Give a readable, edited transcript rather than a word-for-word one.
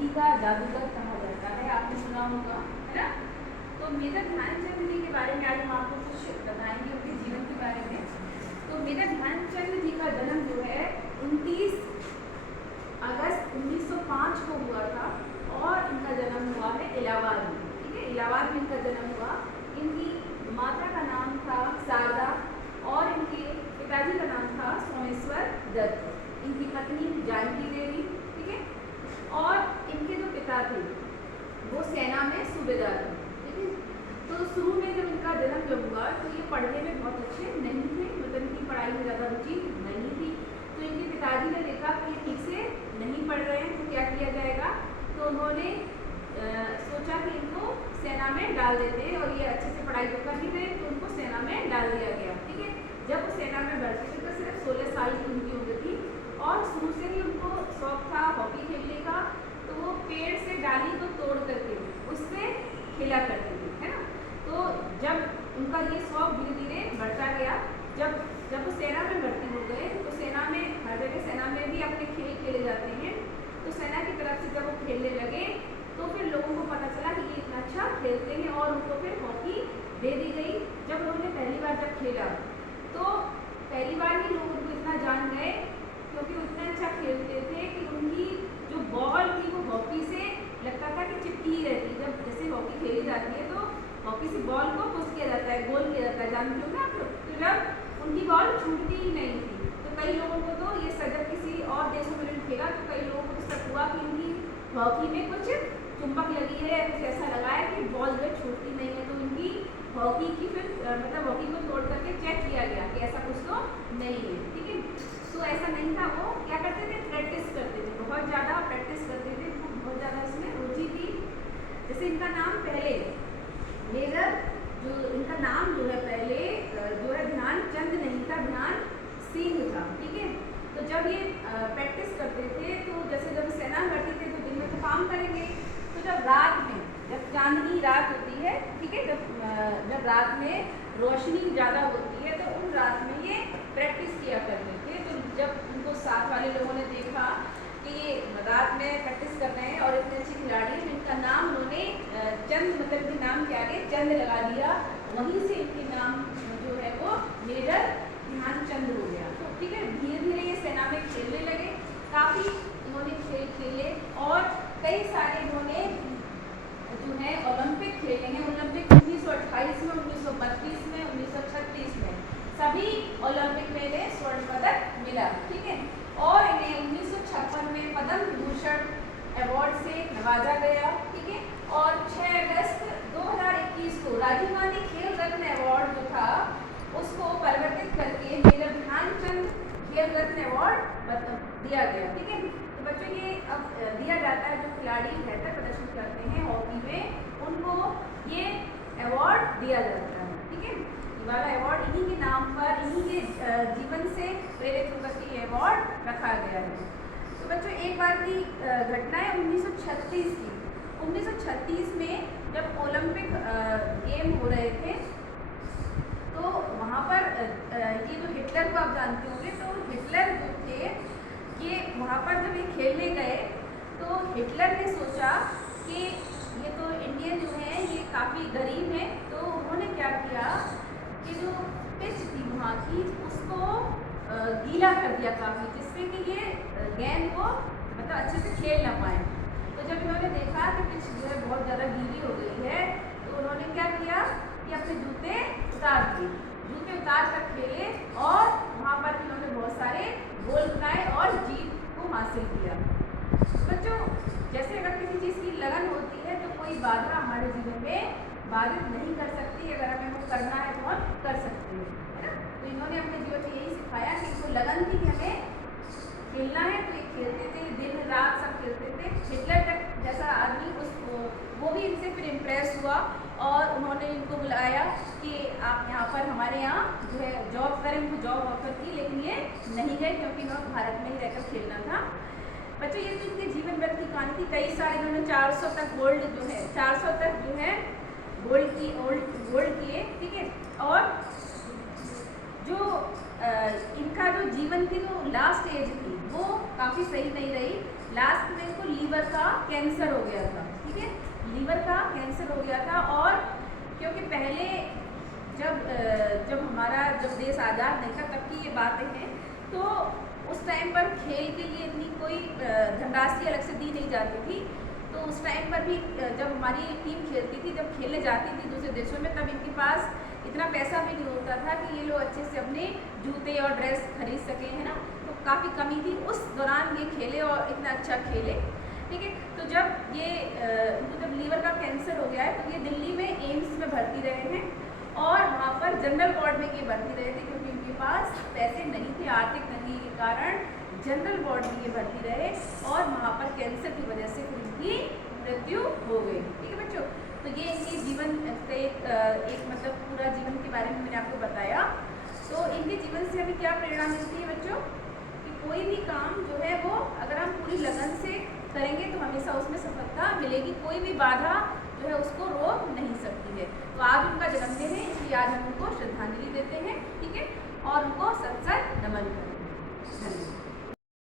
Hockey का जादूगर कहा जाता है, आपने सुना होगा, है ना। तो मेजर ध्यानचंद जी के बारे में आज हम आपको कुछ बताएंगे, उनके जीवन के बारे में। तो मेजर ध्यानचंद जी का जन्म जो है 29 अगस्त 1905 को हुआ था और इनका जन्म हुआ है इलाहाबाद में, ठीक है। इलाहाबाद में इनका जन्म हुआ। इनकी माता का नाम था शारदा और इनके पिताजी का नाम था सोमेश्वर दत्त, इनकी पत्नी जानकी देवी, ठीक है। और इनके जो पिता थे वो सेना में सूबेदार थे, ठीक है। तो शुरू में जब इनका जन्म जब हुआ तो ये पढ़ने में बहुत अच्छे नहीं थे, मतलब इनकी पढ़ाई में ज़्यादा रुचि नहीं थी। तो इनके पिताजी ने देखा कि ये ठीक से नहीं पढ़ रहे हैं, तो क्या किया जाएगा। तो उन्होंने सोचा कि इनको सेना में डाल देते हैं और ये अच्छे से पढ़ाई तो कर ही रहे, तो उनको सेना में डाल दिया गया, ठीक है। जब वो सेना में भर्ती हुई तो सिर्फ 16 साल की उनकी उम्र थी और शुरू से ही उनको शौक था हॉकी खेलने का। तो वो पेड़ से डाली को तोड़ करके उससे खेला करते थे, है ना। तो जब उनका ये शौक धीरे धीरे बढ़ता गया, जब वो सेना में भर्ती हो गए तो सेना में हर जगह सेना में भी अपने खेल खेले जाते हैं। तो सेना की तरफ से जब वो खेलने लगे तो फिर लोगों को पता चला कि ये इतना अच्छा खेलते हैं और उनको फिर हॉकी दे दी गई। जब उन्होंने पहली बार जब खेला तो पहली बार ही लोग उनको इतना जान गए क्योंकि वो इतना अच्छा खेलते थे कि उनकी जो बॉल थी वो हॉकी से लगता था कि चिपकी ही रहती। जब जैसे हॉकी खेली जाती है तो हॉकी से बॉल को पुश किया जाता है, गोल किया जाता है, जानते हो ना आप लोग। तो जब उनकी बॉल छूटती ही नहीं थी तो कई लोगों को तो ये सजग किसी और देशों में खेला तो कई लोगों को शक हुआ कि इनकी हॉकी में कुछ चुंबक लगी है, कुछ ऐसा लगा है कि बॉल जो छूटती नहीं है। तो इनकी हॉकी की फिर मतलब हॉकी को तोड़ करके चेक किया गया कि ऐसा कुछ तो नहीं है, ठीक है। तो ऐसा नहीं था, वो क्या करते थे, प्रैक्टिस करते थे, बहुत ज़्यादा प्रैक्टिस करते थे, बहुत ज़्यादा इसमें रुचि थी। जैसे इनका नाम पहले मेजर जो इनका नाम जो है पहले जो है ध्यानचंद नहीं था, ध्यान सिंह था, ठीक है। तो जब ये प्रैक्टिस करते थे तो जैसे जब सेना भर्ती थे तो दिन में तो काम करेंगे, तो जब रात में जब चांदनी रात होती है, ठीक है, जब रात में रोशनी ज़्यादा होती है तो उन रात में ये प्रैक्टिस किया करते थे। तो जब उनको साथ वाले लोगों ने देखा कि ये रात में प्रैक्टिस कर रहे हैं और इतने अच्छे खिलाड़ी हैं, तो इनका नाम उन्होंने चंद मतलब इनके नाम के आगे चंद लगा दिया। वहीं से इनके नाम जो है वो मेजर ध्यानचंद हो गया। तो ठीक है, धीरे धीरे ये सेना में खेलने लगे, काफ़ी इन्होंने खेल खेले और कई सारे इन्होंने जो है ओलंपिक खेले हैं। ओलंपिक 1928 में, 1932 में, 1936 में सभी ओलंपिक में इन्हें स्वर्ण पदक मिला, ठीक है। और इन्हें 1956 में पद्म विभूषण अवार्ड से नवाजा गया, ठीक है। और 6 अगस्त 2021 को राजीव गांधी खेल रत्न अवार्ड जो था उसको परिवर्तित करके मेजर ध्यानचंद खेल रत्न अवार्ड दिया गया, ठीक है। तो बच्चों ये अब दिया जाता है जो खिलाड़ी बेहतर प्रदर्शन करते हैं हॉकी में, उनको ये अवार्ड दिया जाता है, ठीक है। ये वाला अवार्ड इन्हीं के नाम पर, इन्हीं के जीवन से प्रेरित होकर के ये अवार्ड रखा गया है। तो बच्चों एक बार की घटना है 1936 की। 1936 में जब ओलंपिक गेम हो रहे थे तो वहाँ पर ये जो हिटलर को आप जानते होंगे, तो हिटलर जो थे ये वहाँ पर जब ये खेलने गए तो हिटलर ने सोचा कि ये तो इंडियन जो हैं ये काफ़ी गरीब हैं, तो उन्होंने क्या किया कि जो पिच थी वहाँ की उसको गीला कर दिया काफ़ी, जिससे कि ये गेंद को मतलब अच्छे से खेल ना पाए। तो जब इन्होंने देखा कि पिच जो है बहुत ज़्यादा गीली हो गई है तो उन्होंने क्या किया कि अपने जूते उतार दिए, जूते उतार कर खेले और वहाँ पर इन्होंने बहुत सारे गोल बनाए और जीत को हासिल किया। बच्चों जैसे अगर किसी चीज़ की लगन होती है तो कोई बाधा हमारे जीवन में बाधित नहीं कर सकती, अगर हमें वो करना है तो हम कर सकते हैं, है ना। तो इन्होंने अपने जीवन में यही सिखाया कि इनको लगन थी कि हमें खेलना है, तो ये खेलते थे, दिन रात सब खेलते थे। हिटलर तक जैसा आदमी उसको वो भी इनसे फिर इम्प्रेस हुआ और उन्होंने इनको बुलाया कि आप यहाँ पर हमारे यहाँ जो है जॉब करें। उनको जॉब ऑफर की लेकिन ये नहीं गए क्योंकि इन्होंने भारत में ही रहकर खेलना था। बच्चों ये तो इनके जीवन व्यक्त की कहानी थी। कई सारे इन्होंने 400 तक गोल्ड जो है 400 तक जो है गोल्ड किए, ठीक है। और जो इनका जो जीवन की जो लास्ट एज थी वो काफ़ी सही नहीं रही, लास्ट में इनको लीवर का कैंसर हो गया था, ठीक है, लीवर का कैंसर हो गया था। और क्योंकि पहले जब हमारा देश आज़ाद नहीं था तब की ये बातें हैं, तो उस टाइम पर खेल के लिए इतनी कोई धनराशि अलग से दी नहीं जाती थी। तो उस टाइम पर भी जब हमारी टीम खेलती थी, जब खेलने जाती थी दूसरे देशों में, तब इनके पास इतना पैसा भी नहीं होता था कि ये लोग अच्छे से अपने जूते और ड्रेस खरीद सकें, है ना। तो काफ़ी कमी थी, उस दौरान ये खेले और इतना अच्छा खेले, ठीक है। तो जब ये इनको जब लीवर का कैंसर हो गया है तो ये दिल्ली में एम्स में भर्ती रहे हैं और वहाँ पर जनरल वार्ड में ये भर्ती रहे थे, क्योंकि इनके पास पैसे नहीं थे, आर्थिक तंगी के कारण जनरल वार्ड में ये भर्ती रहे और वहाँ पर कैंसर की वजह से फिर इनकी मृत्यु हो गई, ठीक है बच्चों। तो ये इनके जीवन से एक मतलब पूरा जीवन के बारे में मैंने आपको बताया। तो इनके जीवन से हमें क्या प्रेरणा मिलती है बच्चों, कि कोई भी काम जो है वो अगर हम पूरी लगन से करेंगे तो हमेशा उसमें सफलता मिलेगी, कोई भी बाधा जो है उसको रोक नहीं सकती है। तो आज उनका जन्मदिन है, इसलिए आज हम उनको श्रद्धांजलि देते हैं, ठीक है, और उनको सत नमन करें। धन्यवाद।